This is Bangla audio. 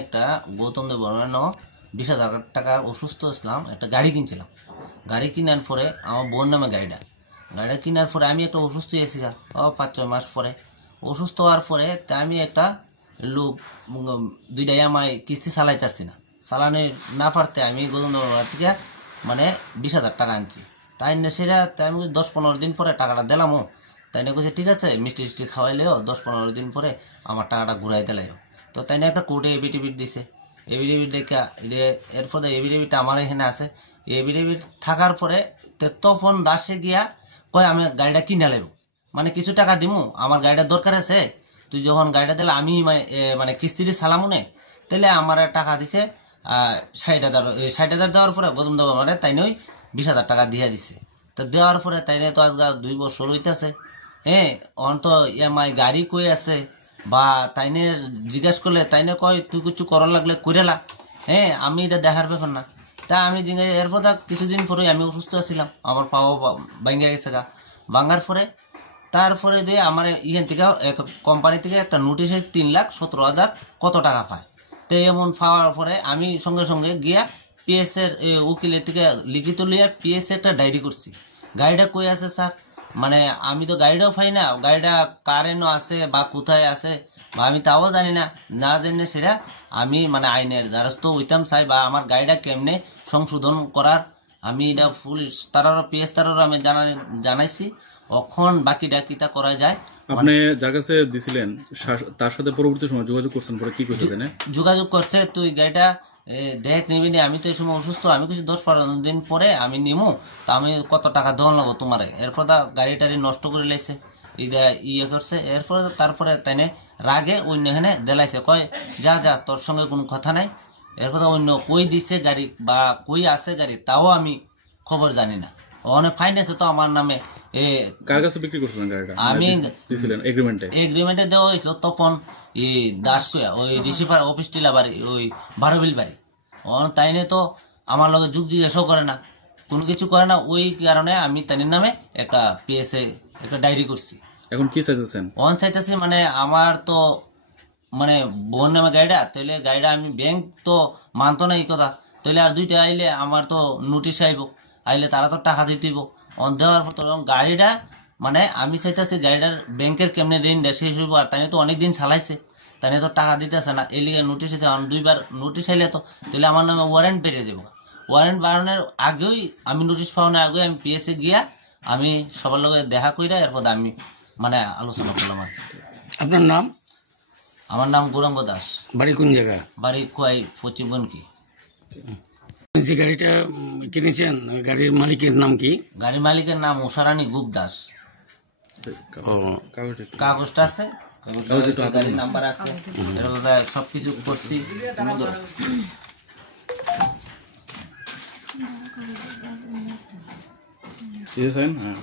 একটা গৌতম দেব বর্মন 20,000 টাকার অসুস্থ ছিলাম, একটা গাড়ি কিনছিলাম। গাড়ি কেনার পরে আমার বোন নামে গাড়িটা কেনার পরে আমি একটা অসুস্থ হয়েছিলাম 5-6 মাস পরে। অসুস্থ হওয়ার পরে আমি একটা লোক দুইটাই আমায় কিস্তি চালাইতেছি না, চালানো না পারতে আমি গৌতম দেব বর্মন থেকে মানে 20,000 টাকা আনছি। তাই না সেটা আমি 10-15 দিন পরে টাকাটা দিলামও। তাই না কইছে ঠিক আছে মিষ্টি টিষ্টি খাওয়াইলেও 10-15 দিন পরে আমার টাকাটা ঘুরাই দিলাইও। তো তাই না একটা কোর্টে এভিডেভিট দিছে। এভিডেভিট দেখা এরপরে এভিডেভিট আমার এখানে আছে। এভিডেভিট থাকার পরে তখন দাসে গিয়া কয় আমি গাড়িটা কিনে নেব, মানে কিছু টাকা দিমু, আমার গাড়িটার দরকার আছে, তুই যখন গাড়িটা দিলে আমি মানে কিস্তিটি সালামু নে। তাহলে আমার টাকা দিছে 60,000। 60,000 দেওয়ার পরে গৌতম দেব বর্মন তাই নই 20,000 টাকা দিয়ে দিছে। তো দেওয়ার পরে তাই তো আজকে 2 বছর হইতেছে। অন্ত গাড়ি কই আছে বা তাইনে জিজ্ঞাস করলে তাইনে কয় তুই কিছু করার লাগলে করেলা। আমি এটা দেখার ব্যাপার না। তা আমি এরপর কিছুদিন পরে আমি অসুস্থ ছিলাম, আমার পাওয়া ভাঙ্গা গেছে গা। ভাঙ্গার পরে তারপরে দিয়ে আমার ইখান থেকে কোম্পানি থেকে একটা নোটিশে 3,17,000 কত টাকা পায়। তো এমন পাওয়ার পরে আমি সঙ্গে সঙ্গে গিয়া পিএস এর উকিলের থেকে লিখিত লিয়া পিএস একটা ডায়েরি করছি। গাড়িটা কই আছে স্যার, মানে আমি তো গাড়িটাও পাই না, গাড়িটা কারেন্টও আছে বা কোথায় আছে বা আমি তাও জানি না। না জানি সেটা আমি মানে আইনের দ্বারস্থ হইতাম চাই বা আমার গাড়িটা কেমনে সংশোধন করার আমি এটা ফুল তারারও পিএস তারারও আমি জানাইছি। এখন বাকিটা কিটা করা যায়। আপনি যার কাছে দিছিলেন তার সাথে পরবর্তী সময় যোগাযোগ করছেন, পরে কি করছে জানেন? যোগাযোগ করছে তুই গাড়িটা দেখ নিবি নি, আমি তো এই সময় অসুস্থ, আমি কিছু 10-15 দিন পরে আমি নিমু, তা আমি কত টাকা দেওয়া নেবো তোমারে। এরপর গাড়ি টাড়ি নষ্ট করে লাইছে, ইয়ে করছে। এরপরে তারপরে তাইনে রাগে অন্য এখানে দেলাইছে, কয় যা যা তোর সঙ্গে কোনো কথা নাই। এরপর অন্য কই দিছে গাড়ি বা কই আছে গাড়ি তাও আমি খবর জানি না। অনেক ফাইন আছে তো আমার নামে। কার কাছে বিক্রি করছিলেন গাড়িটা? আমি দিছিলেন এগ্রিমেন্টে দেওয়া হয়েছিল তখন দাস কয়া ওই রিসিভার অফিস টিলা বাড়ি ওই 12 বিল বাড়ি। তাইনে তো আমার লগে যুগ জিজ্ঞাসাও করে না, কোনো কিছু করে না। ওই কারণে আমি তাইনের নামে একটা পিএসএ একটা ডায়েরি করছি। এখন কি চাইতেছেন? চাইতেছি মানে আমার তো মানে বোন নামে গাড়িটা, তাহলে গাড়িটা আমি ব্যাংক তো মানতো না এই কথা, তাহলে আর দুইটা আইলে আমার তো নোটিশ আইলে তারা তো টাকা দিতেইব। দেওয়ার পর গাড়িটা মানে আমি চাইতেছি গাড়িটার ব্যাংকের কেমনে ঋণ দেয় শেষ হইব। আর তাই তো অনেকদিন চালাইছে, তাই তো টাকা দিতেছে না, এই লিগে নোটিশ এসে 2বার নোটিশ আইলে তো তাহলে আমার নামে ওয়ারেন্ট বেড়ে যাবো। ওয়ারেন্ট বাড়ানোর আগেই আমি নোটিশ পাওয়ানোর আগে আমি পিএসএ গিয়া আমি সবার লগে দেখা কইরা এরপর আমি মানে আলোচনা করলাম আর কি। আপনার নাম? আমার নাম গৌরাঙ্গ দাস। বাড়ি কোন জায়গা? বাড়ি খোয়াই পশ্চিমবঙ্গী। যে গাড়িটা কিনেছেন গাড়ির মালিকের নাম কি? গাড়ির মালিকের নাম উষারানী গুপ দাস। কাগজটা আছে, গাড়ির নাম্বার আছে, সবকিছু করছি। হ্যাঁ